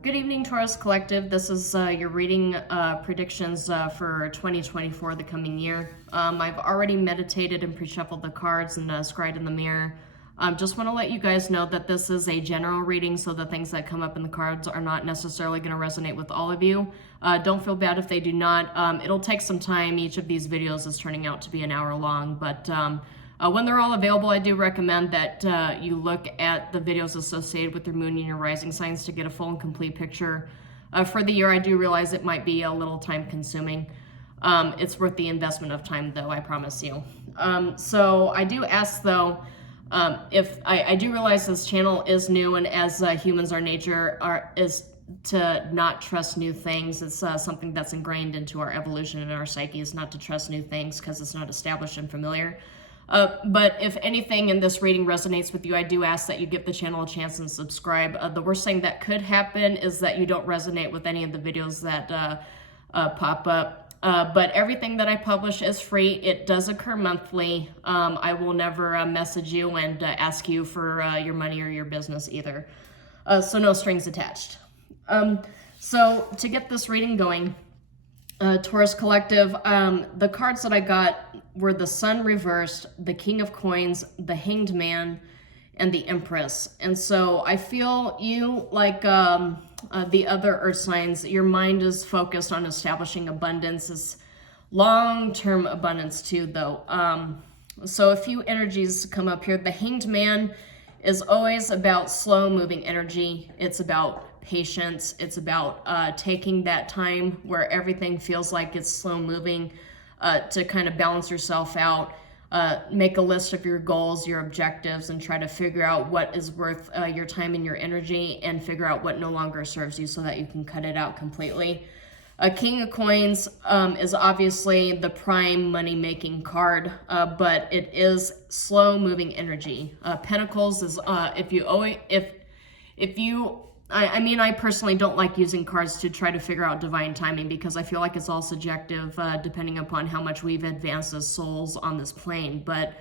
Good evening, Taurus Collective. This is your reading predictions for 2024, the coming year. I've already meditated and pre-shuffled the cards and scryed in the mirror. Just want to let you guys know that this is a general reading, so the things that come up in the cards are not necessarily going to resonate with all of you. Don't feel bad if they do not. It'll take some time. Each of these videos is turning out to be an hour long, but when they're all available, I do recommend that you look at the videos associated with your moon and your rising signs to get a full and complete picture. For the year, I do realize it might be a little time consuming. It's worth the investment of time, though, I promise you. So I do ask, though, if I do realize this channel is new, and as humans, our nature is to not trust new things. It's something that's ingrained into our evolution and our psyche, is not to trust new things because it's not established and familiar. But if anything in this reading resonates with you, I do ask that you give the channel a chance and subscribe. The worst thing that could happen is that you don't resonate with any of the videos that pop up. But everything that I publish is free. It does occur monthly. I will never message you and ask you for your money or your business either. So no strings attached. So to get this reading going, Taurus Collective, the cards that I got were the Sun reversed, the King of Coins, the Hanged Man, and the Empress. And so I feel you, like the other earth signs, your mind is focused on establishing abundance, is long-term abundance too, though. So a few energies come up here. The Hanged Man is always about slow-moving energy. It's about patience. It's about taking that time where everything feels like it's slow-moving, to kind of balance yourself out, make a list of your goals, your objectives, and try to figure out what is worth your time and your energy, and figure out what no longer serves you so that you can cut it out completely. A King of Coins is obviously the prime money-making card, but it is slow-moving energy. Pentacles is I personally don't like using cards to try to figure out divine timing, because I feel like it's all subjective depending upon how much we've advanced as souls on this plane. But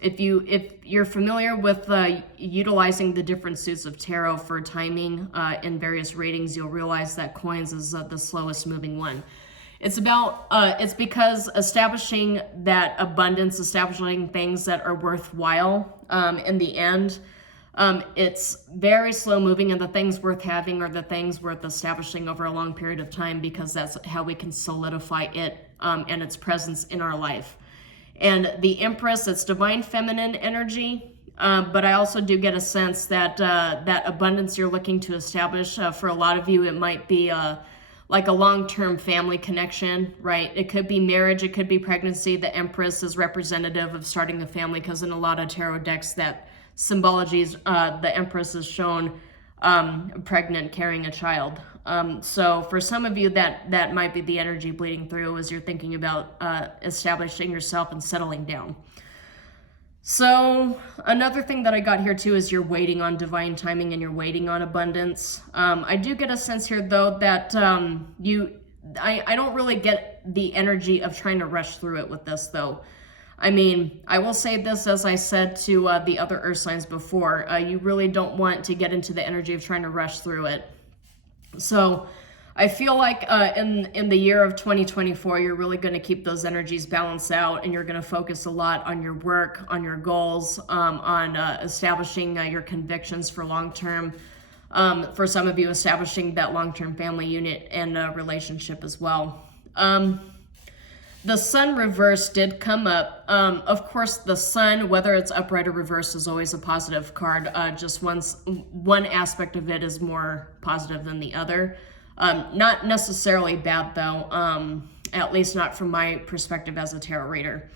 if you're familiar with utilizing the different suits of tarot for timing in various readings, you'll realize that Coins is the slowest moving one. It's about, it's because establishing that abundance, establishing things that are worthwhile in the end, it's very slow moving, and the things worth having are the things worth establishing over a long period of time, because that's how we can solidify it and its presence in our life. And the Empress, it's divine feminine energy, but I also do get a sense that that abundance you're looking to establish, for a lot of you, it might be like a long-term family connection, right? It could be marriage, it could be pregnancy. The Empress is representative of starting a family, because in a lot of tarot decks, that symbologies, the Empress is shown pregnant, carrying a child. So for some of you, that might be the energy bleeding through as you're thinking about establishing yourself and settling down. So another thing that I got here too is you're waiting on divine timing and you're waiting on abundance. I do get a sense here though that I don't really get the energy of trying to rush through it with this though. I mean, I will say this, as I said to the other earth signs before, you really don't want to get into the energy of trying to rush through it. So I feel like in the year of 2024, you're really going to keep those energies balanced out, and you're going to focus a lot on your work, on your goals, on establishing your convictions for long-term. For some of you, establishing that long-term family unit and relationship as well. The Sun reverse did come up. Of course, the Sun, whether it's upright or reverse, is always a positive card. Just one aspect of it is more positive than the other. Not necessarily bad, though, at least not from my perspective as a tarot reader.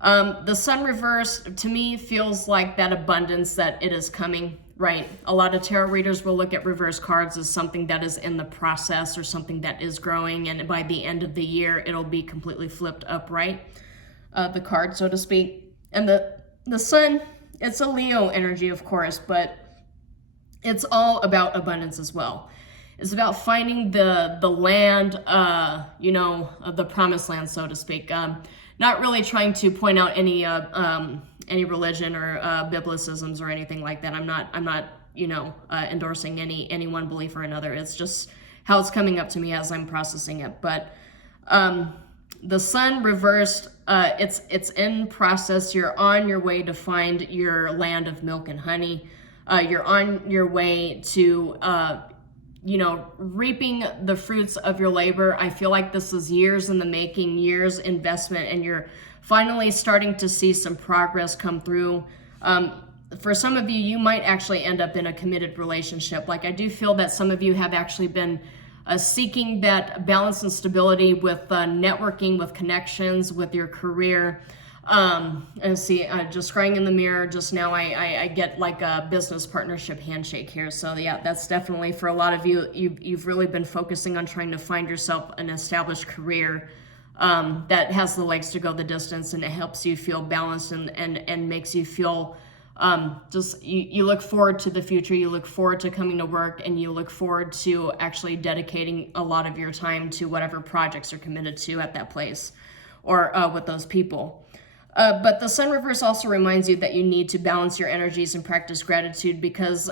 The Sun reverse, to me, feels like that abundance that it is coming, right? A lot of tarot readers will look at reverse cards as something that is in the process or something that is growing, and by the end of the year, it'll be completely flipped upright, the card, so to speak. And the Sun, it's a Leo energy, of course, but it's all about abundance as well. It's about finding the land, the promised land, so to speak. Not really trying to point out any religion or biblicisms or anything like that. I'm not endorsing any one belief or another. It's just how it's coming up to me as I'm processing it. But the sun reversed, it's in process. You're on your way to find your land of milk and honey. You're on your way to, reaping the fruits of your labor. I feel like this is years in the making, years investment, and you're finally starting to see some progress come through. For some of you, you might actually end up in a committed relationship. Like, I do feel that some of you have actually been seeking that balance and stability with networking, with connections, with your career. And see, just crying in the mirror just now, I get like a business partnership handshake here. So yeah, that's definitely for a lot of you. You've really been focusing on trying to find yourself an established career that has the legs to go the distance, and it helps you feel balanced and makes you feel you look forward to the future. You look forward to coming to work, and you look forward to actually dedicating a lot of your time to whatever projects are committed to at that place or with those people. But the sun reverse also reminds you that you need to balance your energies and practice gratitude, because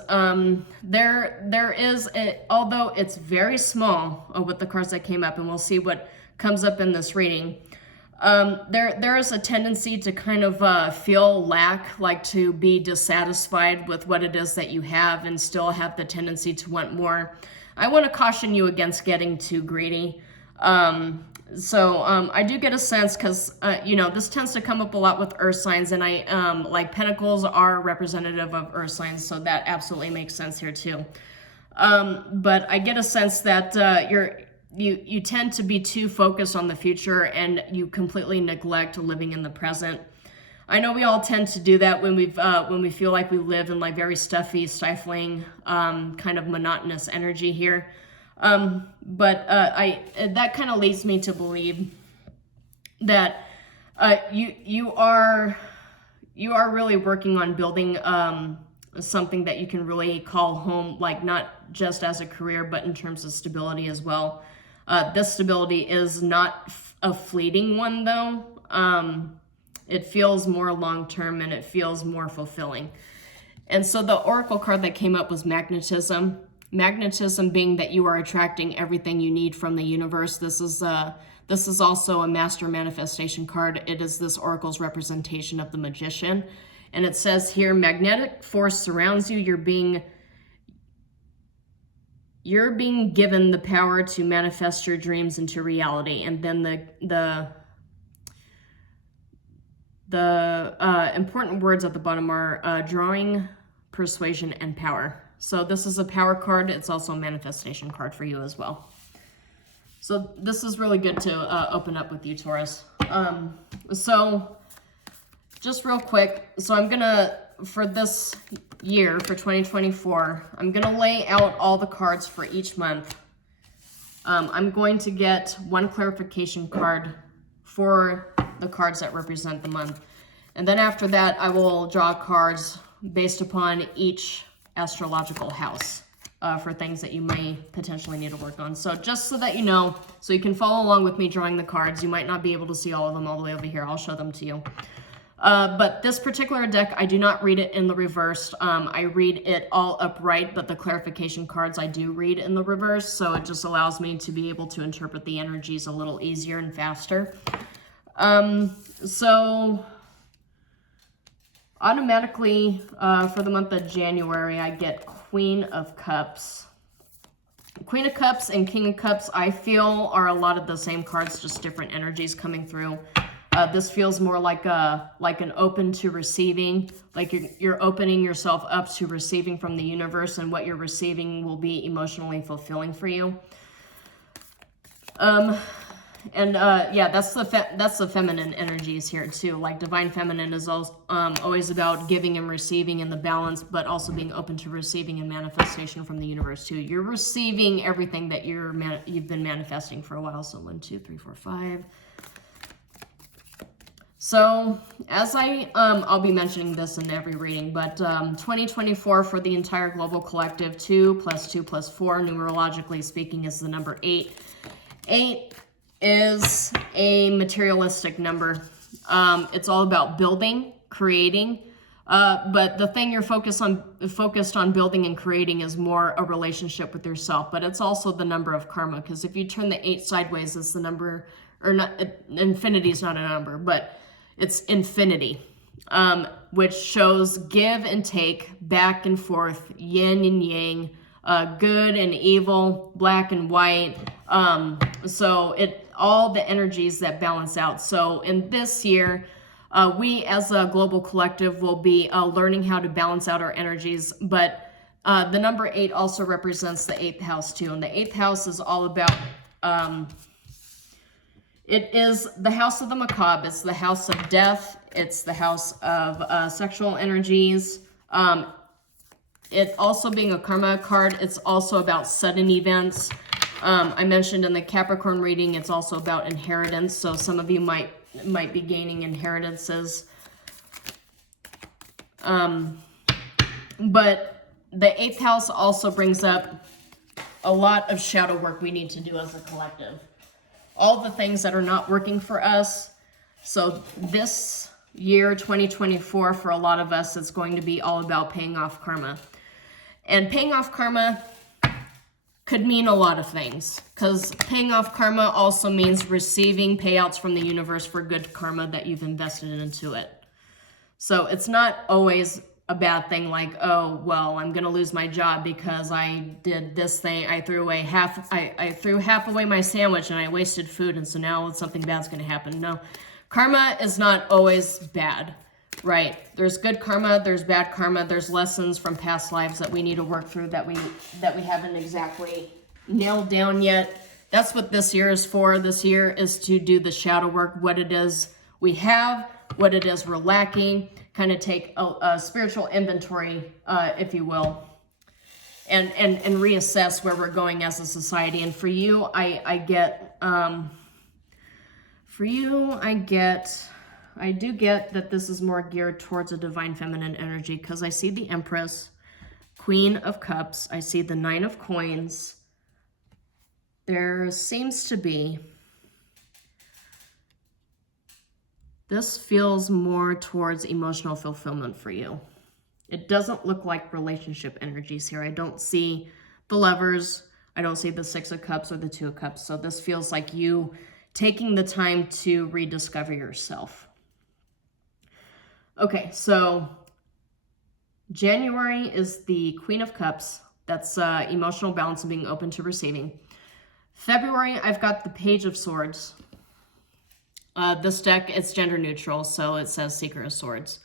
there is, although it's very small with the cards that came up, and we'll see what comes up in this reading, there is a tendency to kind of feel lack, like to be dissatisfied with what it is that you have and still have the tendency to want more. I want to caution you against getting too greedy. I do get a sense, because this tends to come up a lot with earth signs, and like pentacles are representative of earth signs, so that absolutely makes sense here too. But I get a sense that you tend to be too focused on the future, and you completely neglect living in the present. I know we all tend to do that when we feel like we live in like very stuffy, stifling, kind of monotonous energy here. But that kind of leads me to believe that you are really working on building something that you can really call home, like not just as a career, but in terms of stability as well. This stability is not a fleeting one, though. It feels more long-term, and it feels more fulfilling. And so the oracle card that came up was magnetism. Magnetism being that you are attracting everything you need from the universe. This is also a master manifestation card. It is this oracle's representation of the magician. And it says here, magnetic force surrounds you. You're being given the power to manifest your dreams into reality. And then the important words at the bottom are drawing, persuasion, and power. So this is a power card. It's also a manifestation card for you as well. So this is really good to open up with you, Taurus. So just real quick, so I'm gonna, for this year, for 2024, I'm gonna lay out all the cards for each month. I'm going to get one clarification card for the cards that represent the month. And then after that, I will draw cards based upon each astrological house for things that you may potentially need to work on. So just so that you know, so you can follow along with me drawing the cards. You might not be able to see all of them all the way over here. I'll show them to you. But this particular deck, I do not read it in the reverse. I read it all upright, but the clarification cards I do read in the reverse. So it just allows me to be able to interpret the energies a little easier and faster. So automatically, for the month of January, I get Queen of Cups. Queen of Cups and King of Cups, I feel, are a lot of the same cards, just different energies coming through. This feels more like an open to receiving, like you're opening yourself up to receiving from the universe, and what you're receiving will be emotionally fulfilling for you. Yeah, that's the feminine energies here too. Like divine feminine is always about giving and receiving and the balance, but also being open to receiving and manifestation from the universe too. You're receiving everything that you've been manifesting for a while. So 1, 2, 3, 4, 5. So as I'll be mentioning this in every reading, but 2024 for the entire global collective, 2 + 2 + 4, numerologically speaking, is the number 8. 8 is a materialistic number. It's all about building, creating, But the thing you're focused on building and creating is more a relationship with yourself. But it's also the number of karma, because if you turn the 8 sideways, it's the number, or not. Infinity is not a number, but it's infinity, which shows give and take, back and forth, yin and yang, good and evil, black and white. So all the energies that balance out. So in this year, we as a global collective will be learning how to balance out our energies, but the number 8 also represents the 8th house too. And the 8th house is all about, it is the house of the macabre. It's the house of death. It's the house of sexual energies. It also being a karma card, it's also about sudden events. I mentioned in the Capricorn reading, it's also about inheritance. So some of you might be gaining inheritances. But the 8th house also brings up a lot of shadow work we need to do as a collective. All the things that are not working for us. So this year, 2024, for a lot of us, it's going to be all about paying off karma. And paying off karma could mean a lot of things, because paying off karma also means receiving payouts from the universe for good karma that you've invested into it. So it's not always a bad thing like, oh, well, I'm going to lose my job because I did this thing. I threw half away my sandwich and I wasted food, and so now something bad's going to happen. No, karma is not always bad. Right. There's good karma, there's bad karma, there's lessons from past lives that we need to work through that we haven't exactly nailed down yet. That's what this year is for. This year is to do the shadow work, what it is we have, what it is we're lacking, kind of take a spiritual inventory, if you will, and reassess where we're going as a society. And for you, I do get that this is more geared towards a divine feminine energy, because I see the Empress, Queen of Cups, I see the 9 of Coins. There seems to be, this feels more towards emotional fulfillment for you. It doesn't look like relationship energies here. I don't see the Lovers, I don't see the 6 of Cups or the 2 of Cups. So this feels like you taking the time to rediscover yourself. Okay, so January is the Queen of Cups. That's emotional balance and being open to receiving. February, I've got the Page of Swords. This deck, it's gender neutral, so it says Seeker of Swords.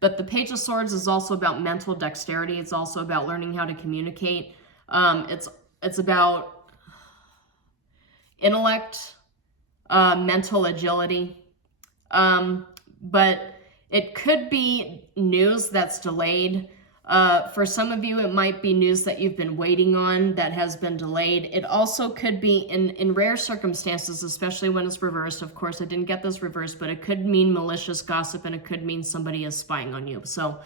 But the Page of Swords is also about mental dexterity. It's also about learning how to communicate. It's about intellect, mental agility. But it could be news that's delayed. For some of you, it might be news that you've been waiting on that has been delayed. It also could be, in rare circumstances, especially when it's reversed. Of course, I didn't get this reversed, but it could mean malicious gossip, and it could mean somebody is spying on you. So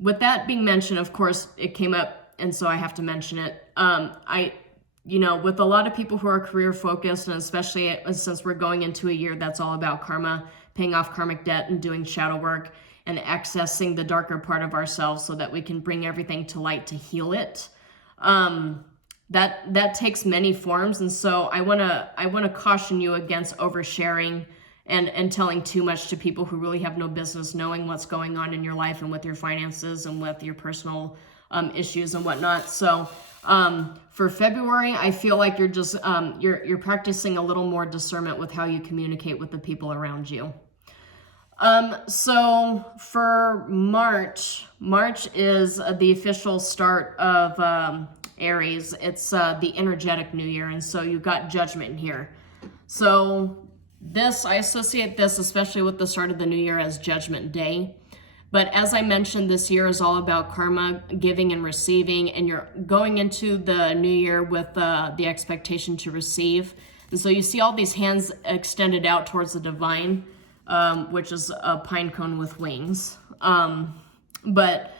with that being mentioned, of course, it came up, and so I have to mention it. With a lot of people who are career focused, and especially since we're going into a year that's all about karma, paying off karmic debt and doing shadow work and accessing the darker part of ourselves so that we can bring everything to light to heal it. That takes many forms. And so I wanna caution you against oversharing and telling too much to people who really have no business knowing what's going on in your life and with your finances and with your personal issues and whatnot. So for February, I feel like you're just you're practicing a little more discernment with how you communicate with the people around you. So for March is the official start of Aries. It's the energetic new year, and so you got Judgment in here. So I associate this, especially with the start of the new year, as Judgment Day. But as I mentioned, this year is all about karma, giving and receiving, and you're going into the new year with the expectation to receive. And so you see all these hands extended out towards the divine, which is a pine cone with wings, but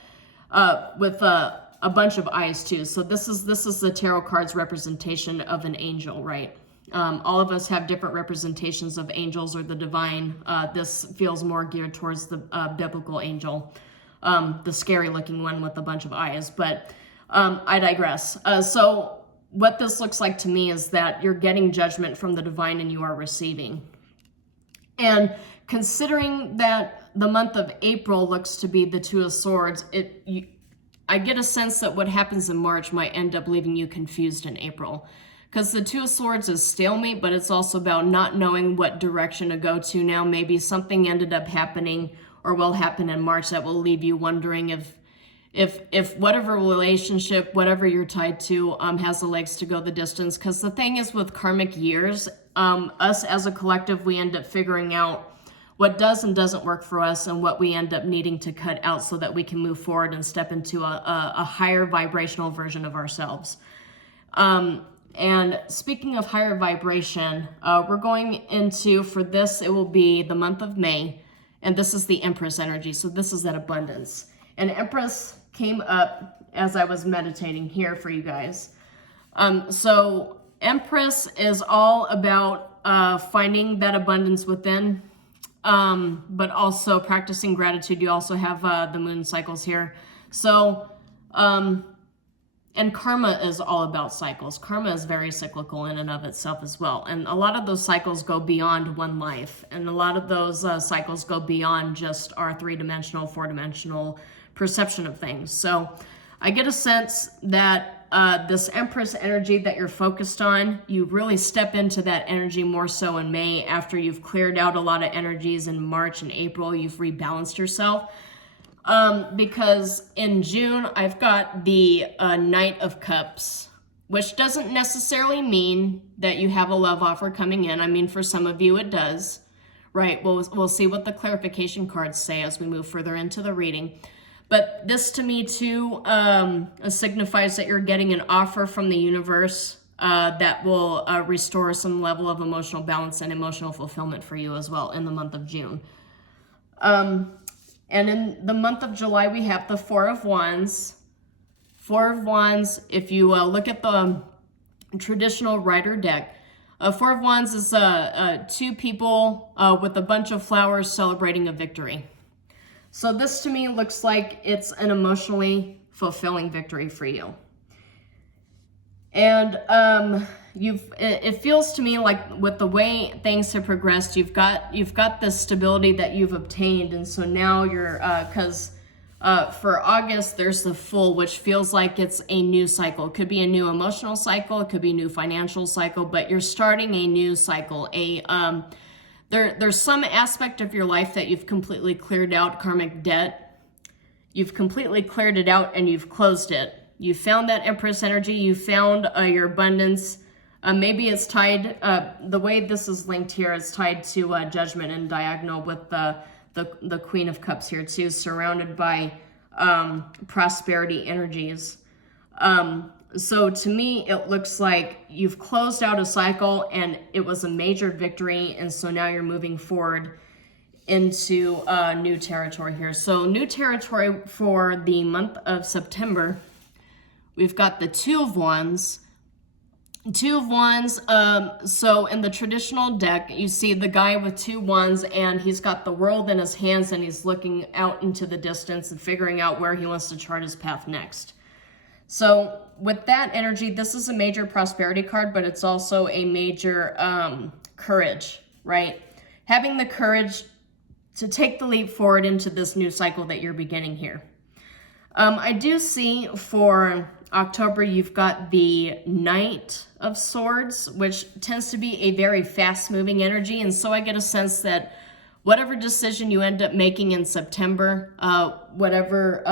with a bunch of eyes too. So this is the tarot card's representation of an angel, right? All of us have different representations of angels or the divine. This feels more geared towards the biblical angel, the scary looking one with a bunch of eyes, but I digress. So what this looks like to me is that you're getting judgment from the divine and you are receiving. And considering that the month of April looks to be the Two of Swords, I get a sense that what happens in March might end up leaving you confused in April. Because the Two of Swords is stalemate, but it's also about not knowing what direction to go to now. Maybe something ended up happening or will happen in March that will leave you wondering if whatever relationship, whatever you're tied to, has the legs to go the distance. Because the thing is with karmic years, us as a collective, we end up figuring out what does and doesn't work for us and what we end up needing to cut out so that we can move forward and step into a higher vibrational version of ourselves. And speaking of higher vibration, we're going into, for this, it will be the month of May, and this is the Empress energy. So this is that abundance. And Empress came up as I was meditating here for you guys. So Empress is all about finding that abundance within, but also practicing gratitude. You also have the moon cycles here. So, and karma is all about cycles. Karma is very cyclical in and of itself as well. And a lot of those cycles go beyond one life. And a lot of those cycles go beyond just our three-dimensional, four-dimensional perception of things. So I get a sense that this Empress energy that you're focused on, you really step into that energy more so in May after you've cleared out a lot of energies in March and April. You've rebalanced yourself. Because in June, I've got the Knight of Cups, which doesn't necessarily mean that you have a love offer coming in. I mean, for some of you, it does, right? We'll see what the clarification cards say as we move further into the reading. But this to me too signifies that you're getting an offer from the universe that will restore some level of emotional balance and emotional fulfillment for you as well in the month of June. And in the month of July, we have the Four of Wands. Four of Wands, if you look at the traditional Rider deck, Four of Wands is two people with a bunch of flowers celebrating a victory. So this to me looks like it's an emotionally fulfilling victory for you. And it feels to me like with the way things have progressed, you've got this stability that you've obtained, and so now you're for August there's the full, which feels like it's a new cycle. It could be a new emotional cycle, it could be a new financial cycle, but you're starting a new cycle. There's some aspect of your life that you've completely cleared out, karmic debt. You've completely cleared it out and you've closed it. You found that Empress energy, you found your abundance. Maybe it's tied, the way this is linked here is tied to judgment and diagonal with the Queen of Cups here too, surrounded by prosperity energies. So to me, it looks like you've closed out a cycle and it was a major victory. And so now you're moving forward into new territory here. So new territory for the month of September. We've got the Two of Wands. Two of Wands, so in the traditional deck, you see the guy with two wands and he's got the world in his hands and he's looking out into the distance and figuring out where he wants to chart his path next. So with that energy, this is a major prosperity card, but it's also a major courage, right? Having the courage to take the leap forward into this new cycle that you're beginning here. I do see for October, you've got the Knight of Swords, which tends to be a very fast-moving energy. And so I get a sense that whatever decision you end up making in September, whatever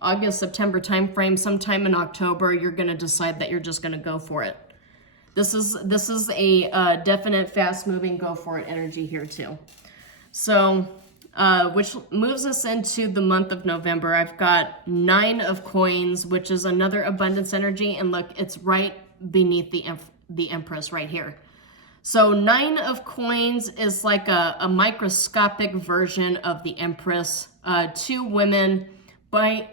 August, September timeframe, sometime in October, you're going to decide that you're just going to go for it. This is a definite fast-moving, go-for-it energy here too. So, which moves us into the month of November. I've got 9 of Coins, which is another abundance energy. And look, it's right beneath the Empress right here. So 9 of Coins is like a microscopic version of the Empress. Two women by,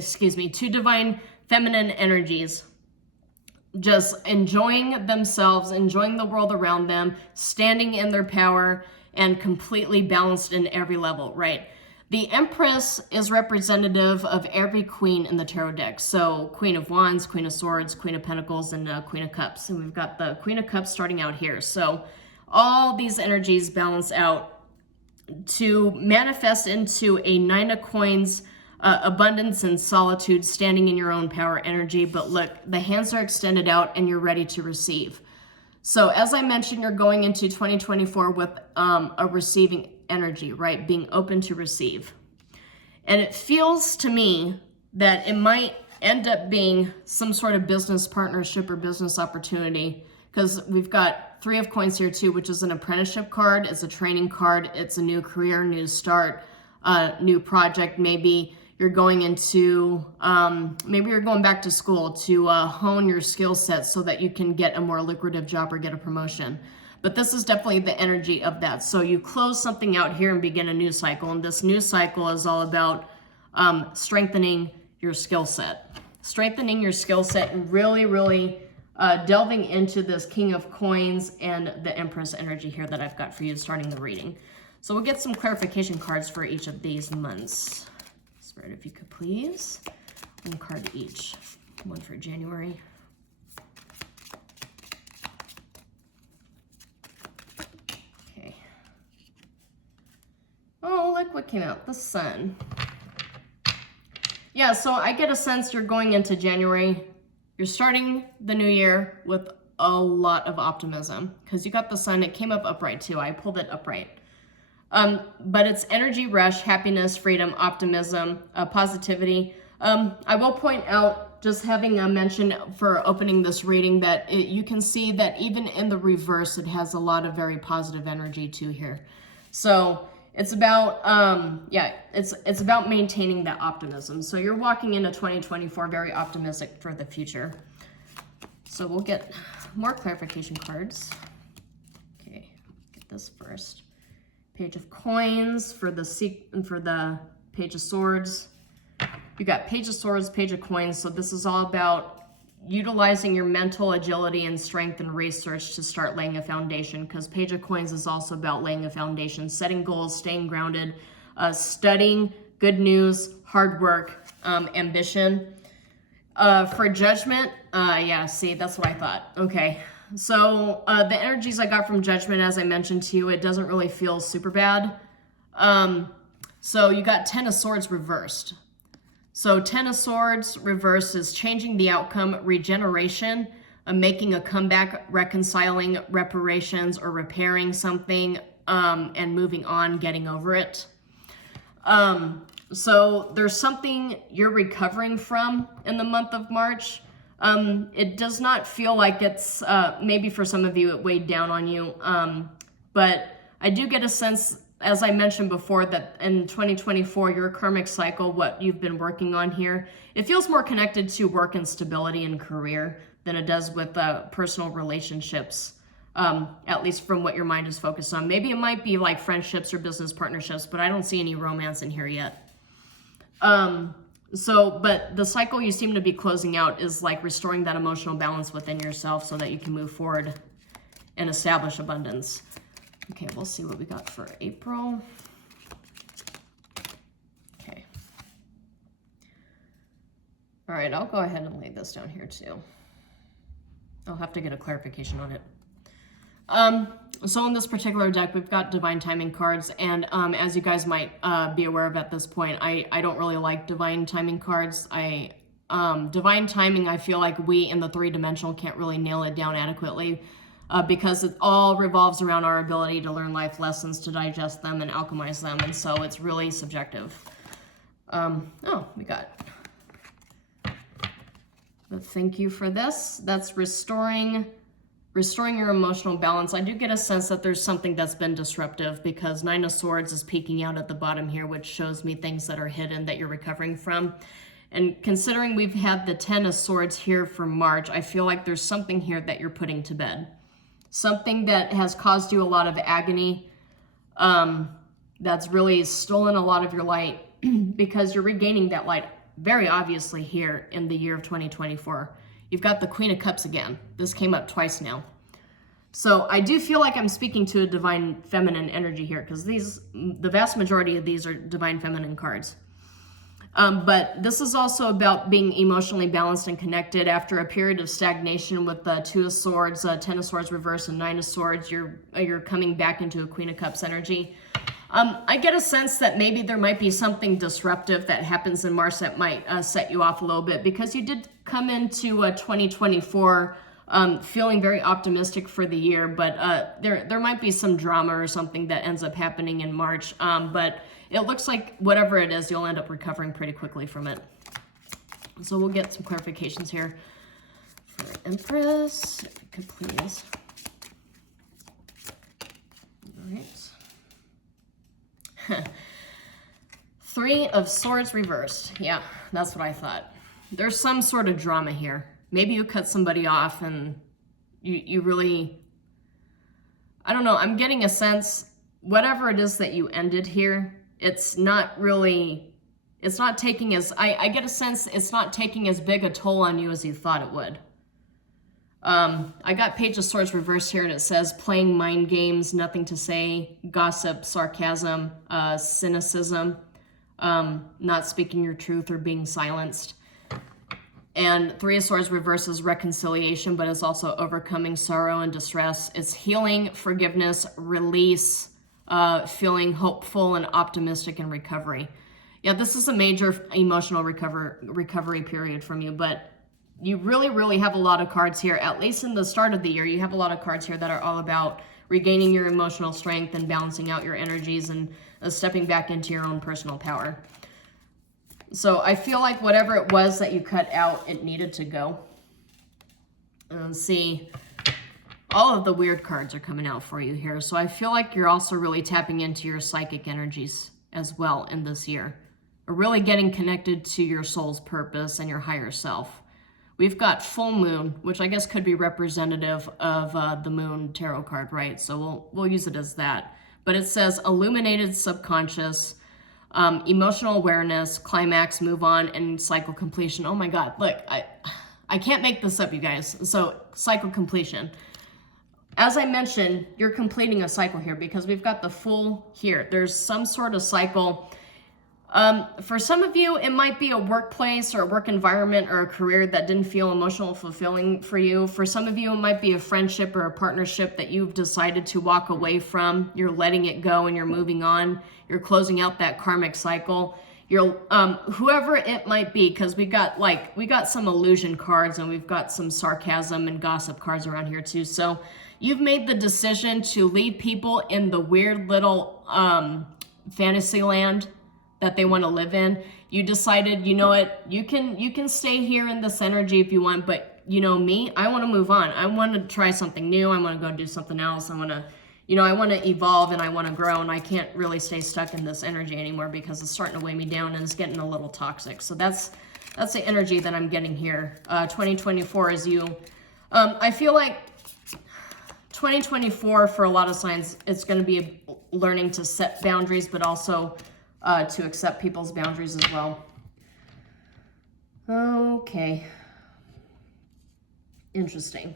two divine feminine energies. just enjoying themselves, enjoying the world around them, standing in their power, and completely balanced in every level, right? The Empress is representative of every queen in the tarot deck. So Queen of Wands, Queen of Swords, Queen of Pentacles, and Queen of Cups. And we've got the Queen of Cups starting out here. So all these energies balance out to manifest into a Nine of Coins, abundance and solitude, standing in your own power energy. But look, the hands are extended out and you're ready to receive. So as I mentioned, you're going into 2024 with a receiving energy, right? Being open to receive. And it feels to me that it might end up being some sort of business partnership or business opportunity, because we've got Three of Coins here too, which is an apprenticeship card. It's a training card. It's a new career, new start, new project. Maybe you're going into, maybe you're going back to school to hone your skill set so that you can get a more lucrative job or get a promotion. But this is definitely the energy of that. So you close something out here and begin a new cycle. And this new cycle is all about strengthening your skill set. Strengthening your skill set and really delving into this King of Coins and the Empress energy here that I've got for you starting the reading. So we'll get some clarification cards for each of these months. Spirit, if you could please. One card each. One for January. Okay. Oh, look what came out. The Sun. Yeah, so I get a sense you're going into January. You're starting the new year with a lot of optimism because you got the Sun. It came up upright too. I pulled it upright. But it's energy rush, happiness, freedom, optimism, positivity. I will point out, just having a mention for opening this reading, that you can see that even in the reverse, it has a lot of very positive energy too here. So it's about, it's about maintaining that optimism. So you're walking into 2024 very optimistic for the future. So we'll get more clarification cards. Okay, get this first. Page of Coins for the Page of Swords. You got Page of Swords, Page of Coins. So this is all about utilizing your mental agility and strength and research to start laying a foundation, because Page of Coins is also about laying a foundation, setting goals, staying grounded, studying, good news, hard work, ambition. For Judgment, yeah, see, that's what I thought. Okay. So the energies I got from Judgment, as I mentioned to you, it doesn't really feel super bad. So you got Ten of Swords reversed. So Ten of Swords reversed is changing the outcome, regeneration, making a comeback, reconciling, reparations, or repairing something, and moving on, getting over it. So there's something you're recovering from in the month of March. It does not feel like it's, maybe for some of you it weighed down on you, but I do get a sense, as I mentioned before, that in 2024, your karmic cycle, what you've been working on here, it feels more connected to work and stability and career than it does with personal relationships, at least from what your mind is focused on. Maybe it might be like friendships or business partnerships, but I don't see any romance in here yet. But the cycle you seem to be closing out is like restoring that emotional balance within yourself so that you can move forward and establish abundance. Okay, we'll see what we got for April. Okay. All right, I'll go ahead and lay this down here too. I'll have to get a clarification on it. So in this particular deck, we've got divine timing cards, and as you guys might be aware of at this point, I don't really like divine timing cards. Divine timing, I feel like we in the three-dimensional can't really nail it down adequately because it all revolves around our ability to learn life lessons, to digest them and alchemize them, and so it's really subjective. Oh, we got... But thank you for this. That's restoring your emotional balance. I do get a sense that there's something that's been disruptive because Nine of Swords is peeking out at the bottom here, which shows me things that are hidden that you're recovering from. And considering we've had the Ten of Swords here for March, I feel like there's something here that you're putting to bed. Something that has caused you a lot of agony, that's really stolen a lot of your light because you're regaining that light very obviously here in the year of 2024. You've got the Queen of Cups again. This came up twice now. So I do feel like I'm speaking to a divine feminine energy here, because the vast majority of these are divine feminine cards. But this is also about being emotionally balanced and connected after a period of stagnation with the Two of Swords, Ten of Swords reverse, and Nine of Swords. You're coming back into a Queen of Cups energy. I get a sense that maybe there might be something disruptive that happens in March that might set you off a little bit, because you did come into 2024 feeling very optimistic for the year, but there might be some drama or something that ends up happening in March. But it looks like whatever it is, you'll end up recovering pretty quickly from it. So we'll get some clarifications here for Empress, if you could please. All right. Three of Swords reversed. Yeah, that's what I thought. There's some sort of drama here. Maybe you cut somebody off and you really, I don't know, I'm getting a sense, whatever it is that you ended here, it's not really, it's not taking as, I get a sense it's not taking as big a toll on you as you thought it would. I got Page of Swords reversed here, and it says playing mind games, nothing to say, gossip, sarcasm, cynicism, not speaking your truth or being silenced. And Three of Swords reverse is reconciliation, but it's also overcoming sorrow and distress. It's healing, forgiveness, release, feeling hopeful and optimistic, and recovery. Yeah, this is a major emotional recovery period from you, but you really have a lot of cards here, at least in the start of the year. You have a lot of cards here that are all about regaining your emotional strength and balancing out your energies and stepping back into your own personal power. So I feel like whatever it was that you cut out, it needed to go. And see, all of the weird cards are coming out for you here. So I feel like you're also really tapping into your psychic energies as well in this year. Or really getting connected to your soul's purpose and your higher self. We've got full moon, which I guess could be representative of the moon tarot card, right? So we'll use it as that. But it says illuminated subconscious, emotional awareness, climax, move on, and cycle completion. Oh my God, look, I can't make this up, you guys. So cycle completion. As I mentioned, you're completing a cycle here because we've got the full here. There's some sort of cycle. For some of you, it might be a workplace or a work environment or a career that didn't feel emotional fulfilling for you. For some of you, it might be a friendship or a partnership that you've decided to walk away from. You're letting it go and you're moving on. You're closing out that karmic cycle. You're whoever it might be, because we got some illusion cards and we've got some sarcasm and gossip cards around here too. So you've made the decision to leave people in the weird little fantasy land that they want to live in. You decided, you know what, you can stay here in this energy if you want, but you know me, I want to move on. I want to try something new. I want to go do something else. I want to, I want to evolve and I want to grow, and I can't really stay stuck in this energy anymore because it's starting to weigh me down and it's getting a little toxic. So that's the energy that I'm getting here. 2024 is you. I feel like 2024 for a lot of signs, it's going to be learning to set boundaries, but also to accept people's boundaries as well. Okay. Interesting.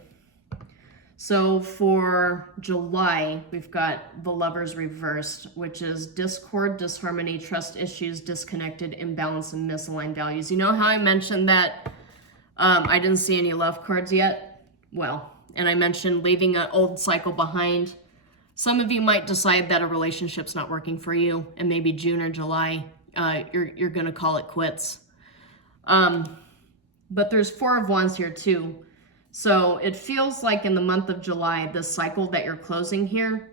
So for July, we've got the Lovers reversed, which is discord, disharmony, trust issues, disconnected, imbalance, and misaligned values. You know how I mentioned that I didn't see any love cards yet? Well, and I mentioned leaving an old cycle behind. Some of you might decide that a relationship's not working for you, and maybe June or July, you're going to call it quits. But there's Four of Wands here too. So it feels like in the month of July, this cycle that you're closing here,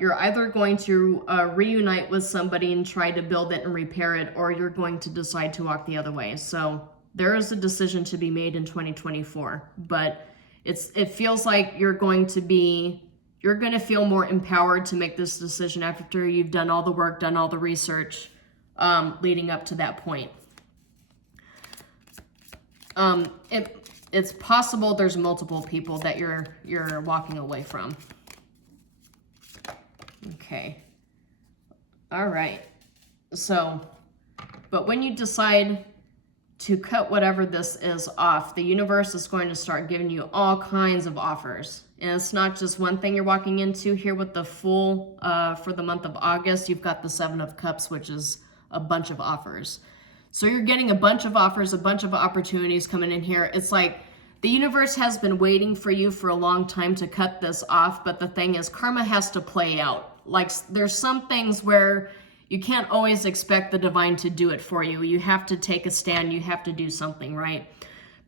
you're either going to reunite with somebody and try to build it and repair it, or you're going to decide to walk the other way. So there is a decision to be made in 2024, but it feels like you're going to feel more empowered to make this decision after you've done all the work, done all the research leading up to that point. It's possible there's multiple people that you're walking away from. Okay. All right. So, but when you decide to cut whatever this is off, the universe is going to start giving you all kinds of offers. And it's not just one thing you're walking into here with the Fool for the month of August. You've got the Seven of Cups, which is a bunch of offers. So you're getting a bunch of offers, a bunch of opportunities coming in here. It's like the universe has been waiting for you for a long time to cut this off, but the thing is, karma has to play out. Like, there's some things where you can't always expect the divine to do it for you. You have to take a stand. You have to do something, right?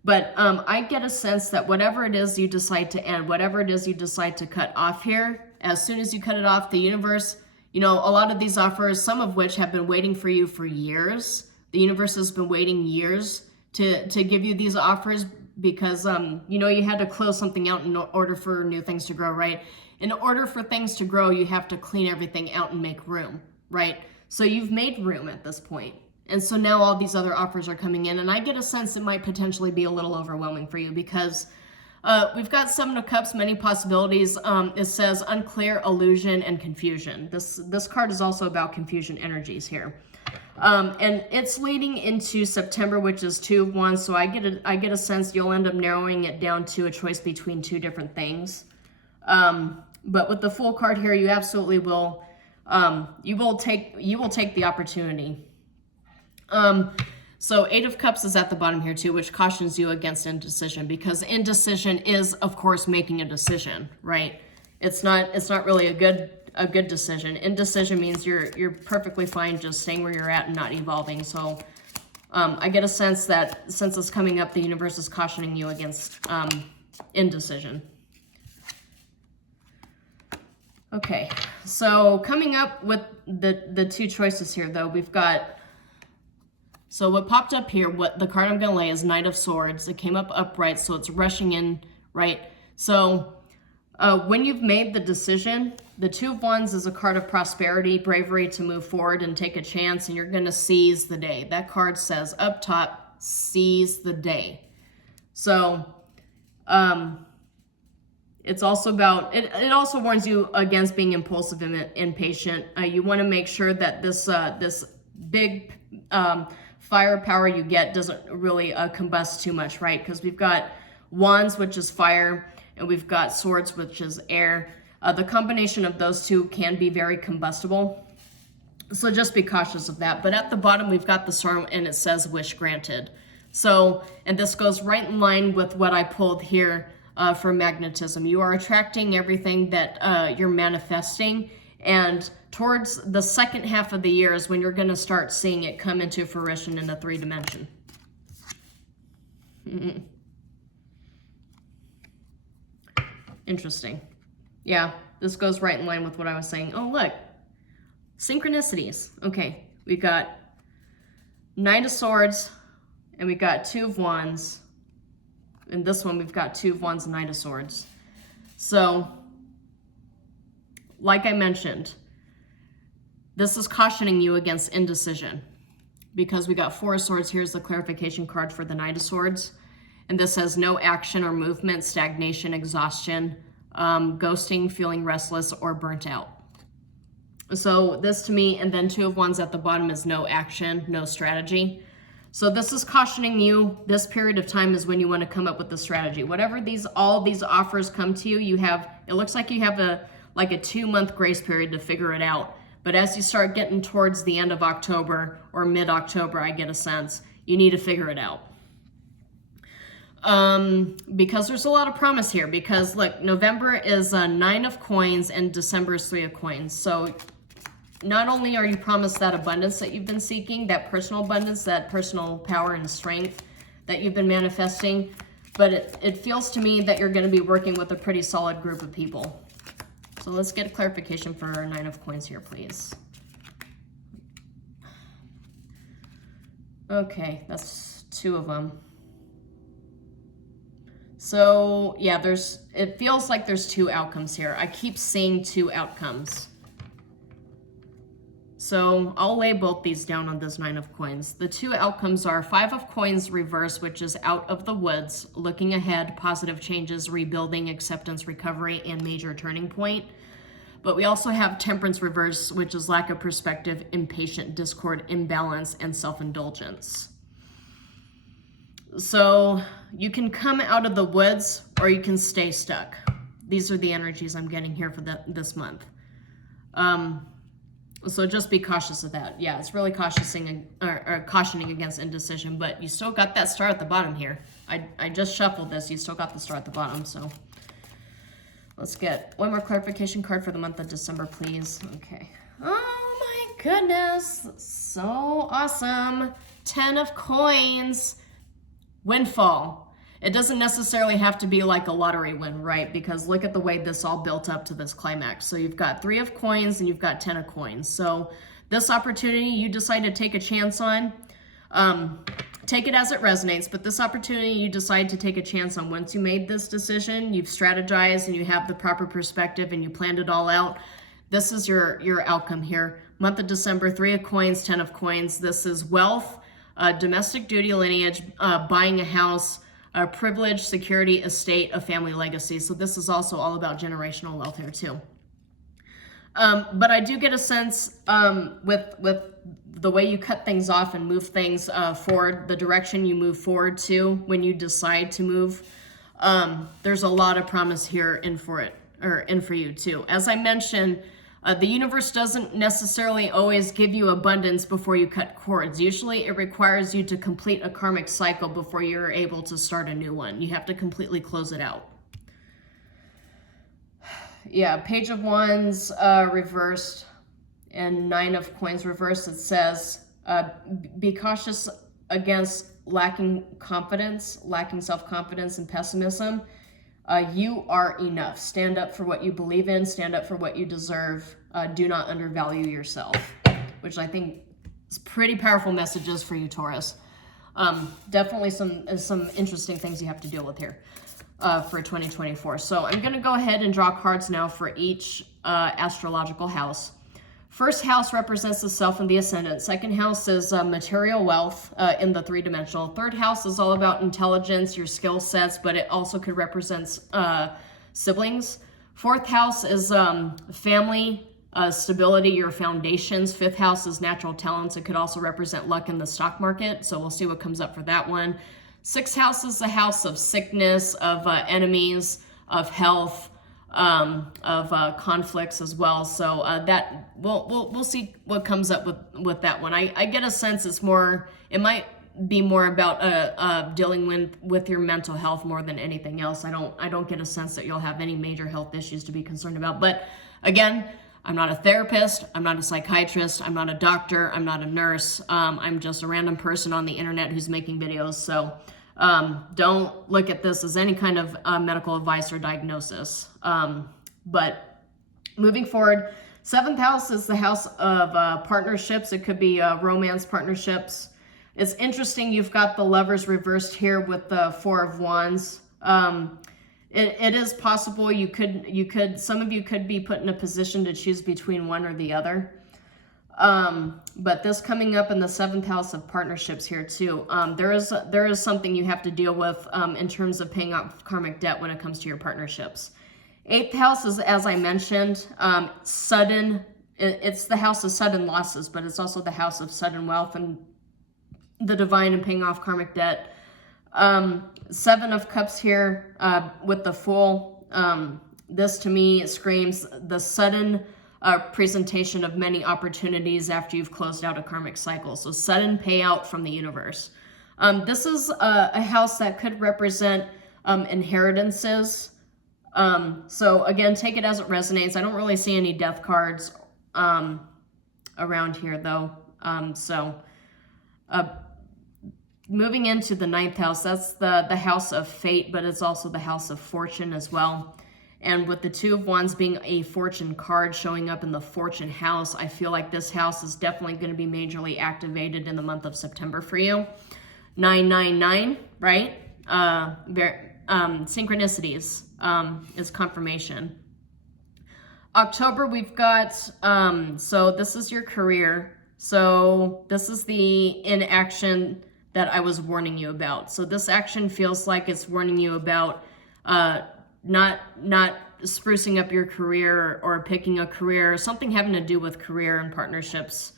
But I get a sense that whatever it is you decide to end, whatever it is you decide to cut off here, as soon as you cut it off, the universe, you know, a lot of these offers, some of which have been waiting for you for years. The universe has been waiting years to give you these offers because, you know, you had to close something out in order for new things to grow, right? In order for things to grow, you have to clean everything out and make room, right? So you've made room at this point. And so now all these other offers are coming in, and I get a sense it might potentially be a little overwhelming for you because we've got Seven of Cups, many possibilities. It says unclear, illusion, and confusion. This card is also about confusion energies here. And it's leading into September, which is Two of Wands. So I get a sense you'll end up narrowing it down to a choice between two different things. But with the Fool card here, you absolutely will. You will take the opportunity. So Eight of Cups is at the bottom here too, which cautions you against indecision, because indecision is, of course, making a decision, right? It's not really a good decision. Indecision means you're perfectly fine just staying where you're at and not evolving. So I get a sense that since it's coming up, the universe is cautioning you against indecision. Okay, so coming up with the two choices here, though, we've got, so what popped up here, what the card I'm going to lay is Knight of Swords. It came up upright, so it's rushing in, right? So when you've made the decision, the Two of Wands is a card of prosperity, bravery to move forward and take a chance, and you're going to seize the day. That card says up top, seize the day. So, it's also about, it also warns you against being impulsive and impatient. You want to make sure that this big firepower you get doesn't really combust too much, right? Because we've got Wands, which is fire, and we've got Swords, which is air. The combination of those two can be very combustible. So just be cautious of that. But at the bottom, we've got the Storm, and it says wish granted. So, and this goes right in line with what I pulled here for magnetism. You are attracting everything that you're manifesting, and towards the second half of the year is when you're going to start seeing it come into fruition in a 3-dimension. Interesting. Yeah, this goes right in line with what I was saying. Oh, look. Synchronicities. Okay, we got Knight of Swords, and we got Two of Wands. In this one, we've got Two of Wands and Knight of Swords. So, like I mentioned, this is cautioning you against indecision, because we got Four of Swords. Here's the clarification card for the Knight of Swords. And this says no action or movement, stagnation, exhaustion, ghosting, feeling restless, or burnt out. So this to me, and then Two of Wands at the bottom is no action, no strategy. So this is cautioning you, this period of time is when you want to come up with the strategy. Whatever all these offers come to you, it looks like you have a 2-month grace period to figure it out. But as you start getting towards the end of October or mid-October, I get a sense, you need to figure it out. Because there's a lot of promise here, because look, November is 9 of coins and December is 3 of coins. So not only are you promised that abundance that you've been seeking, that personal abundance, that personal power and strength that you've been manifesting, but it feels to me that you're going to be working with a pretty solid group of people. So let's get a clarification for our 9 of coins here, please. Okay, that's 2 of them. So yeah, it feels like there's 2 outcomes here. I keep seeing 2 outcomes. So I'll lay both these down on this 9 of coins. The 2 outcomes are 5 of coins reverse, which is out of the woods, looking ahead, positive changes, rebuilding, acceptance, recovery, and major turning point. But we also have temperance reverse, which is lack of perspective, impatient, discord, imbalance, and self-indulgence. So you can come out of the woods or you can stay stuck. These are the energies I'm getting here for this month. So just be cautious of that. Yeah, it's really cautioning against indecision, but you still got that star at the bottom here. I just shuffled this. You still got the star at the bottom, so let's get one more clarification card for the month of December, please. Okay. Oh my goodness, so awesome. 10 of coins, windfall. It doesn't necessarily have to be like a lottery win, right? Because look at the way this all built up to this climax. So you've got 3 of coins and you've got 10 of coins. So this opportunity you decide to take a chance on, take it as it resonates, but this opportunity you decide to take a chance on, once you made this decision, you've strategized and you have the proper perspective and you planned it all out, this is your outcome here. Month of December, 3 of coins, 10 of coins. This is wealth, domestic duty lineage, buying a house, privilege, security, estate, a family legacy. So this is also all about generational wealth here too. But I do get a sense with the way you cut things off and move things forward, the direction you move forward to when you decide to move, there's a lot of promise here in for you too. As I mentioned, the universe doesn't necessarily always give you abundance before you cut cords. Usually it requires you to complete a karmic cycle before you're able to start a new one. You have to completely close it out. Yeah, Page of Wands reversed and 9 of Coins reversed. It says, be cautious against lacking confidence, lacking self-confidence and pessimism. You are enough. Stand up for what you believe in. Stand up for what you deserve. Do not undervalue yourself, which I think is pretty powerful messages for you, Taurus. Definitely some interesting things you have to deal with here for 2024. So I'm going to go ahead and draw cards now for each astrological house. First house represents the self and the ascendant. Second house is material wealth in the 3-dimensional. Third house is all about intelligence, your skill sets, but it also could represent siblings. Fourth house is family, stability, your foundations. Fifth house is natural talents. It could also represent luck in the stock market. So we'll see what comes up for that one. Sixth house is the house of sickness, of enemies, of health, of conflicts as well. So that we'll see what comes up with that one. I get a sense it might be more about dealing with your mental health more than anything else. I don't get a sense that you'll have any major health issues to be concerned about. But again, I'm not a therapist, I'm not a psychiatrist, I'm not a doctor, I'm not a nurse. I'm just a random person on the internet who's making videos. So don't look at this as any kind of medical advice or diagnosis. But moving forward, 7th house is the house of partnerships. It could be romance partnerships. It's interesting, you've got the Lovers reversed here with the 4 of Wands. It is possible some of you could be put in a position to choose between one or the other. But this coming up in the 7th house of partnerships here too. There is something you have to deal with in terms of paying off karmic debt when it comes to your partnerships. 8th house is, as I mentioned, it's the house of sudden losses, but it's also the house of sudden wealth and the divine and paying off karmic debt. 7 of Cups here with the Fool. This to me screams the sudden presentation of many opportunities after you've closed out a karmic cycle. So sudden payout from the universe. This is a house that could represent inheritances. So again, take it as it resonates. I don't really see any death cards around here though. Moving into the 9th house, that's the house of fate, but it's also the house of fortune as well. And with the 2 of Wands being a fortune card showing up in the fortune house, I feel like this house is definitely going to be majorly activated in the month of September for you. 999, right? Synchronicities is confirmation. October, we've got, so this is your career. So this is the inaction that I was warning you about. So this action feels like it's warning you about not sprucing up your career or picking a career, something having to do with career and partnerships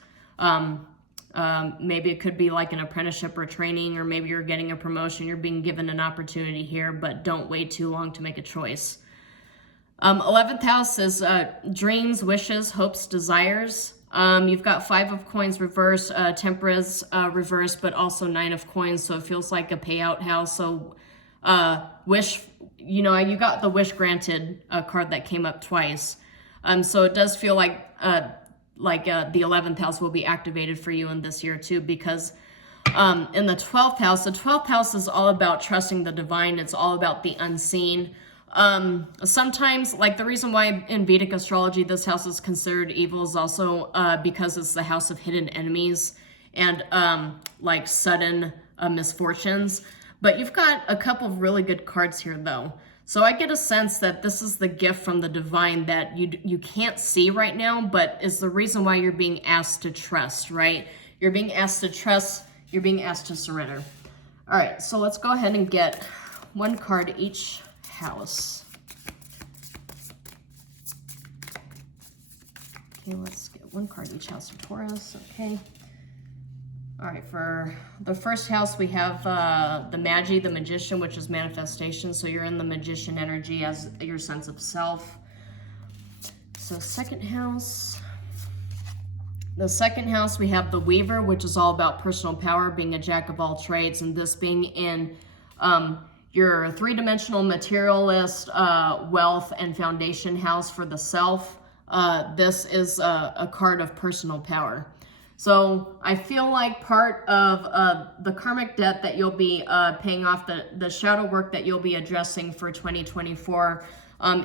Maybe it could be like an apprenticeship or training, or maybe you're getting a promotion, you're being given an opportunity here, but don't wait too long to make a choice. 11th house is dreams, wishes, hopes, desires. You've got 5 of coins reversed, Temperance reversed, but also 9 of coins, so it feels like a payout house. So wish, you know, you got the wish granted card that came up twice. So it does feel like the 11th house will be activated for you in this year too, because in the 12th house is all about trusting the divine. It's all about the unseen. Sometimes, like, the reason why in Vedic astrology this house is considered evil is also because it's the house of hidden enemies and like sudden misfortunes. But you've got a couple of really good cards here though. So I get a sense that this is the gift from the divine that you can't see right now, but is the reason why you're being asked to trust, right? You're being asked to trust, you're being asked to surrender. All right, so let's go ahead and get one card each house. Okay, let's get one card each house for Taurus, okay. All right, for the first house, we have the Magi, the Magician, which is manifestation. So you're in the Magician energy as your sense of self. So second house. The second house, we have the Weaver, which is all about personal power, being a jack of all trades, and this being in your three-dimensional materialist wealth and foundation house for the self. This is a card of personal power. So I feel like part of the karmic debt that you'll be paying off, the shadow work that you'll be addressing for 2024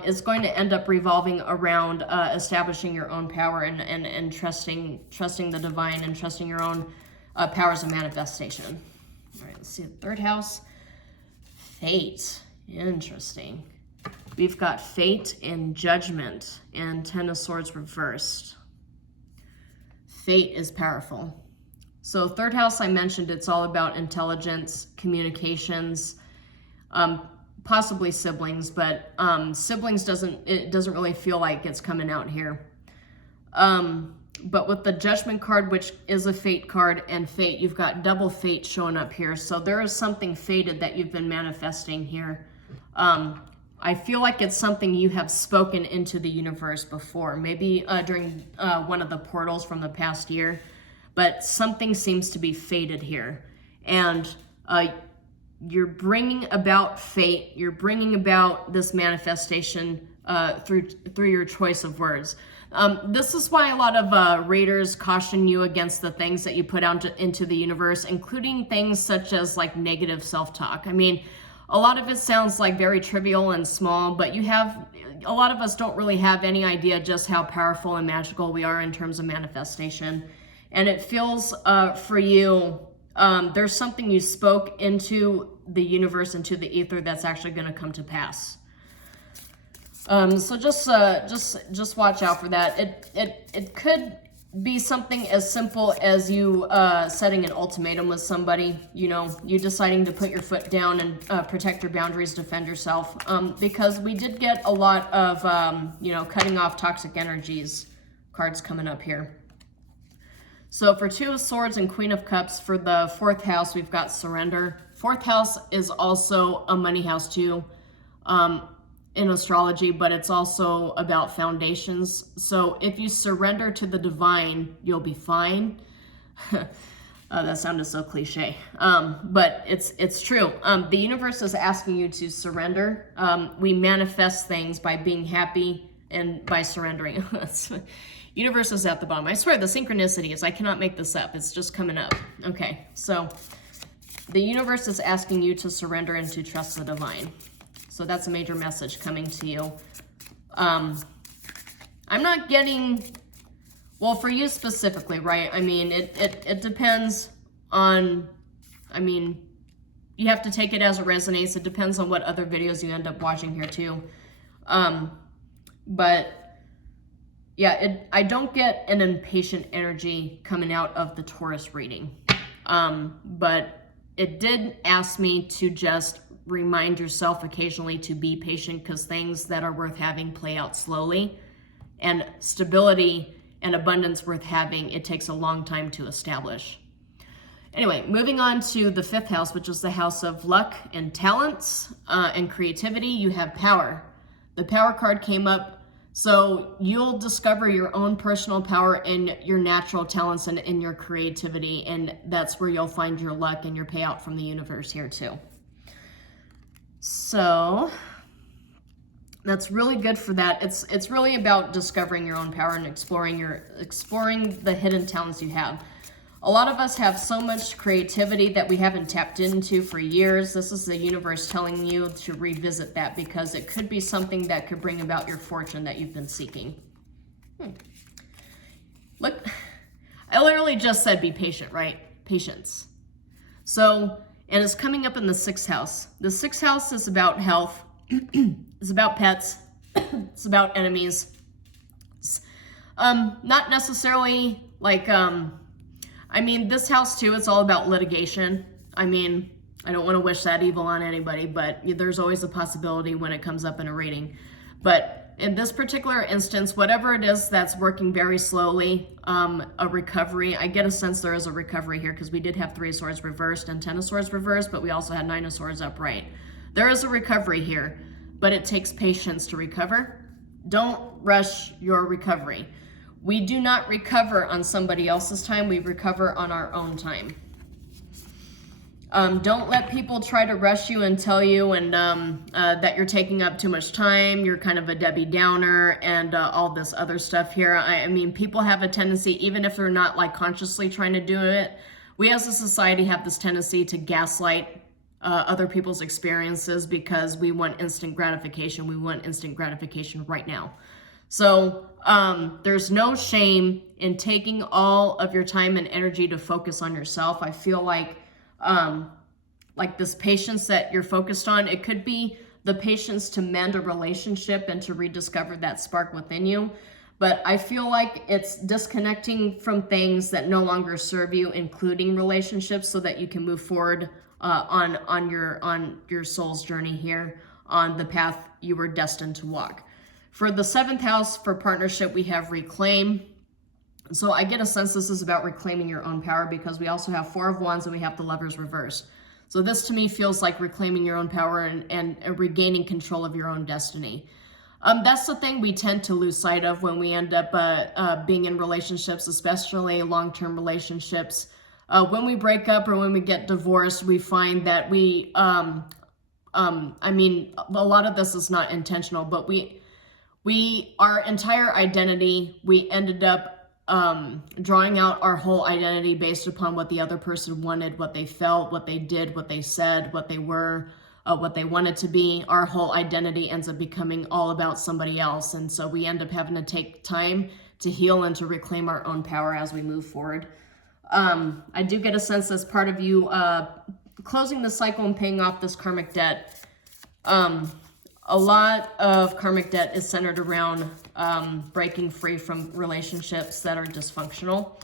is going to end up revolving around establishing your own power and trusting the divine and trusting your own powers of manifestation. All right, let's see the third house. Fate. Interesting. We've got Fate and Judgment and 10 of Swords reversed. Fate is powerful. So third house, I mentioned, it's all about intelligence, communications, possibly siblings, but siblings doesn't really feel like it's coming out here. But with the Judgment card, which is a Fate card, and Fate, you've got double Fate showing up here. So there is something fated that you've been manifesting here. I feel like it's something you have spoken into the universe before, maybe during one of the portals from the past year, but something seems to be fated here. And you're bringing about fate, you're bringing about this manifestation through your choice of words. This is why a lot of readers caution you against the things that you put out into the universe, including things such as like negative self-talk. I mean, a lot of it sounds like very trivial and small, but a lot of us don't really have any idea just how powerful and magical we are in terms of manifestation. And it feels for you, there's something you spoke into the universe, into the ether, that's actually going to come to pass. So just watch out for that. It could be something as simple as you setting an ultimatum with somebody, you know, you deciding to put your foot down and protect your boundaries, defend yourself, because we did get a lot of, cutting off toxic energies cards coming up here. So for 2 of Swords and Queen of Cups, for the 4th house, we've got surrender. 4th house is also a money house too. In astrology, but it's also about foundations. So if you surrender to the divine, you'll be fine. That sounded so cliche, but it's true. The universe is asking you to surrender. We manifest things by being happy and by surrendering. Universe is at the bottom. I swear the synchronicity is, I cannot make this up. It's just coming up. Okay, so the universe is asking you to surrender and to trust the divine. So that's a major message coming to you. I'm not getting, well, for you specifically, right? I mean, it depends on, I mean, you have to take it as it resonates. It depends on what other videos you end up watching here too. But yeah, I don't get an impatient energy coming out of the Taurus reading. But it did ask me to just remind yourself occasionally to be patient, because things that are worth having play out slowly, and stability and abundance worth having, it takes a long time to establish. Anyway, moving on to the 5th house, which is the house of luck and talents and creativity, you have power. The power card came up. So you'll discover your own personal power and your natural talents and in your creativity. And that's where you'll find your luck and your payout from the universe here too. So that's really good for that. It's really about discovering your own power and exploring the hidden talents you have. A lot of us have so much creativity that we haven't tapped into for years. This is the universe telling you to revisit that because it could be something that could bring about your fortune that you've been seeking. Look, I literally just said be patient, right? Patience. So, and it's coming up in the 6th house. The 6th house is about health. It's about pets. It's about enemies. Not necessarily like, I mean, this house too, it's all about litigation. I mean, I don't want to wish that evil on anybody, but there's always a possibility when it comes up in a reading. But in this particular instance, whatever it is that's working very slowly, a recovery, I get a sense there is a recovery here because we did have 3 of Swords reversed and 10 of Swords reversed, but we also had 9 of Swords upright. There is a recovery here, but it takes patience to recover. Don't rush your recovery. We do not recover on somebody else's time. We recover on our own time. Don't let people try to rush you and tell you that you're taking up too much time. You're kind of a Debbie Downer and all this other stuff here. I mean, people have a tendency, even if they're not like consciously trying to do it, we as a society have this tendency to gaslight other people's experiences because we want instant gratification. We want instant gratification right now. So there's no shame in taking all of your time and energy to focus on yourself. I feel like this patience that you're focused on, it could be the patience to mend a relationship and to rediscover that spark within you. But I feel like it's disconnecting from things that no longer serve you, including relationships, so that you can move forward on your soul's journey here, on the path you were destined to walk. For the 7th house, for partnership, we have reclaim. So I get a sense this is about reclaiming your own power because we also have 4 of Wands and we have the Lovers reversed. So this to me feels like reclaiming your own power and regaining control of your own destiny. That's the thing we tend to lose sight of when we end up being in relationships, especially long-term relationships. When we break up or when we get divorced, we find that I mean, a lot of this is not intentional, but our entire identity, we ended up drawing out our whole identity based upon what the other person wanted, what they felt, what they did, what they said, what they were, what they wanted to be. Our whole identity ends up becoming all about somebody else. And so we end up having to take time to heal and to reclaim our own power as we move forward. I do get a sense as part of you closing the cycle and paying off this karmic debt. A lot of karmic debt is centered around breaking free from relationships that are dysfunctional.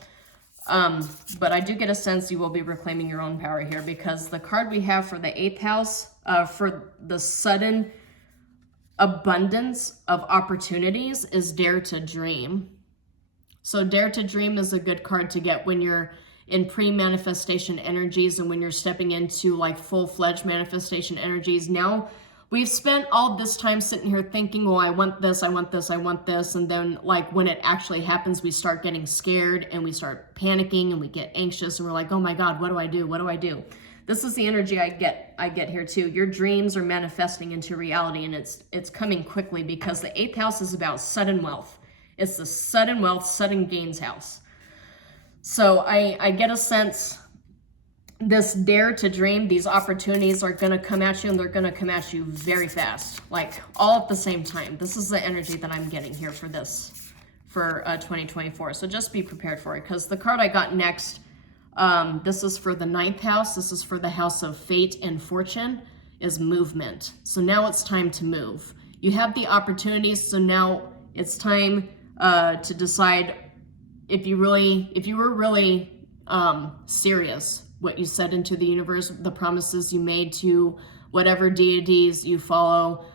But I do get a sense you will be reclaiming your own power here because the card we have for the 8th house, for the sudden abundance of opportunities, is Dare to Dream. So Dare to Dream is a good card to get when you're in pre-manifestation energies and when you're stepping into like full-fledged manifestation energies. Now, we've spent all this time sitting here thinking, well, I want this, I want this, I want this. And then like when it actually happens, we start getting scared and we start panicking and we get anxious and we're like, oh my God, what do I do? What do I do? This is the energy I get here too. Your dreams are manifesting into reality and it's coming quickly because the 8th house is about sudden wealth. It's the sudden wealth, sudden gains house. So I get a sense this Dare to Dream, these opportunities are going to come at you and they're going to come at you very fast, like all at the same time. This is the energy that I'm getting here for this, for 2024. So just be prepared for it because the card I got next, this is for the 9th house. This is for the house of fate and fortune, is movement. So now it's time to move. You have the opportunities. So now it's time to decide if you were really serious, what you said into the universe, the promises you made to whatever deities you follow,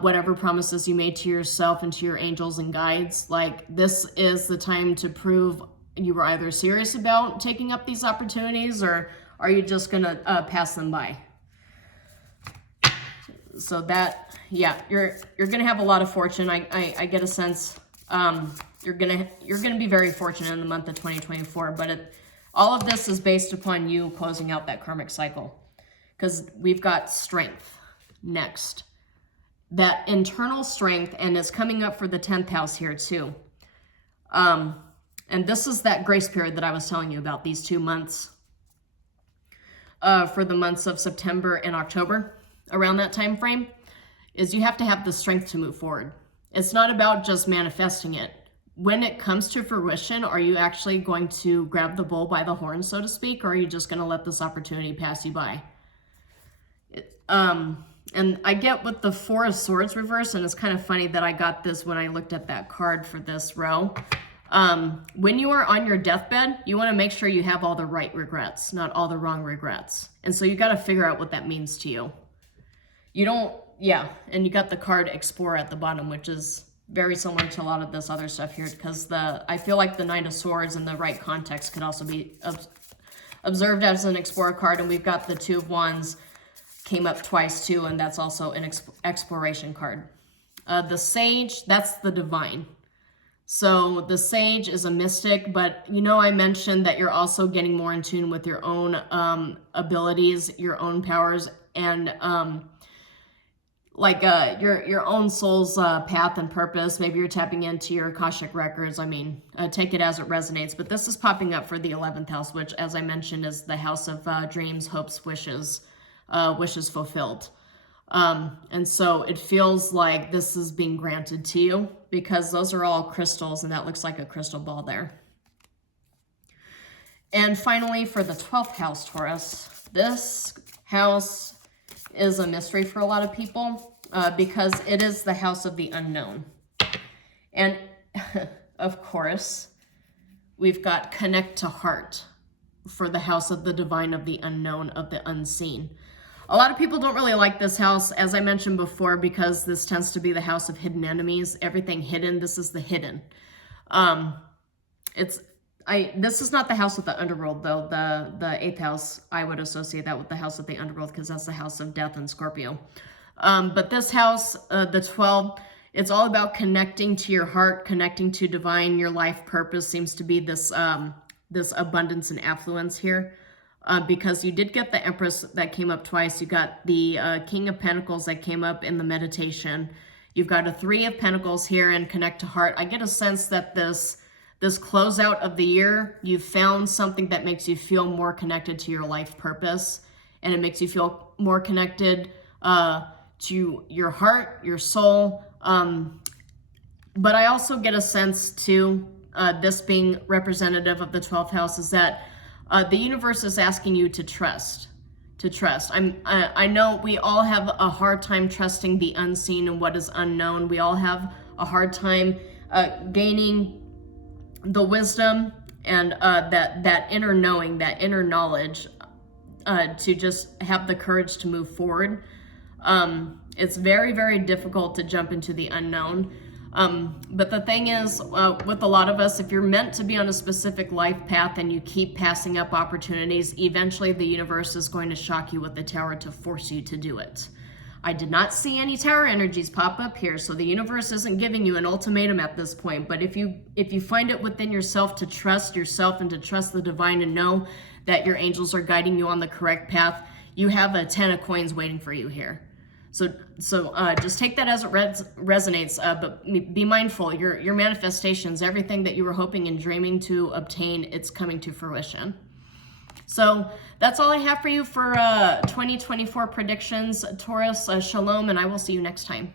whatever promises you made to yourself and to your angels and guides. Like, this is the time to prove you were either serious about taking up these opportunities, or are you just gonna pass them by? So that, yeah, you're gonna have a lot of fortune. I get a sense you're gonna be very fortunate in the month of 2024, but all of this is based upon you closing out that karmic cycle, because we've got strength next, that internal strength, and it's coming up for the 10th house here too. And this is that grace period that I was telling you about, these 2 months, for the months of September and October, around that time frame, is you have to have the strength to move forward. It's not about just manifesting it. When it comes to fruition, are you actually going to grab the bull by the horn, so to speak, or are you just going to let this opportunity pass you by? And I get with the Four of Swords reverse, and it's kind of funny that I got this when I looked at that card for this row. When you are on your deathbed, you want to make sure you have all the right regrets, not all the wrong regrets. And so you got to figure out what that means to you. You don't, yeah, and you got the card Explorer at the bottom, which is very similar to a lot of this other stuff here, because I feel like the Knight of Swords in the right context could also be observed as an Explorer card, and we've got the Two of Wands came up twice too, and that's also an exploration card. The Sage, that's the divine. So the Sage is a mystic, but you know, I mentioned that you're also getting more in tune with your own abilities, your own powers, and your own soul's path and purpose. Maybe you're tapping into your Akashic records. I mean, take it as it resonates. But this is popping up for the 11th house, which, as I mentioned, is the house of dreams, hopes, wishes, wishes fulfilled. And so it feels like this is being granted to you, because those are all crystals, and that looks like a crystal ball there. And finally, for the 12th house, Taurus, this house is a mystery for a lot of people, because it is the house of the unknown. And of course, we've got connect to heart for the house of the divine, of the unknown, of the unseen. A lot of people don't really like this house, as I mentioned before, because this tends to be the house of hidden enemies, everything hidden. This is the hidden. This is not the house of the underworld, though. The 8th house, I would associate that with the house of the underworld, because that's the house of death and Scorpio. But this house, the 12, it's all about connecting to your heart, connecting to divine. Your life purpose seems to be this this abundance and affluence here. Because you did get the Empress that came up twice. You got the King of Pentacles that came up in the meditation. You've got a 3 of Pentacles here and connect to heart. I get a sense that this closeout of the year, you've found something that makes you feel more connected to your life purpose, and it makes you feel more connected to your heart, your soul. But I also get a sense too, this being representative of the 12th house, is that the universe is asking you to trust. I know we all have a hard time trusting the unseen and what is unknown. We all have a hard time gaining the wisdom and that inner knowing, that inner knowledge, to just have the courage to move forward. It's very, very difficult to jump into the unknown. But the thing is, with a lot of us, if you're meant to be on a specific life path and you keep passing up opportunities, eventually the universe is going to shock you with the Tower to force you to do it. I did not see any Tower energies pop up here, so the universe isn't giving you an ultimatum at this point. But if you find it within yourself to trust yourself and to trust the divine and know that your angels are guiding you on the correct path, you have a 10 of coins waiting for you here. So just take that as it resonates, but be mindful. Your manifestations, everything that you were hoping and dreaming to obtain, it's coming to fruition. So that's all I have for you for 2024 predictions, Taurus. Shalom, and I will see you next time.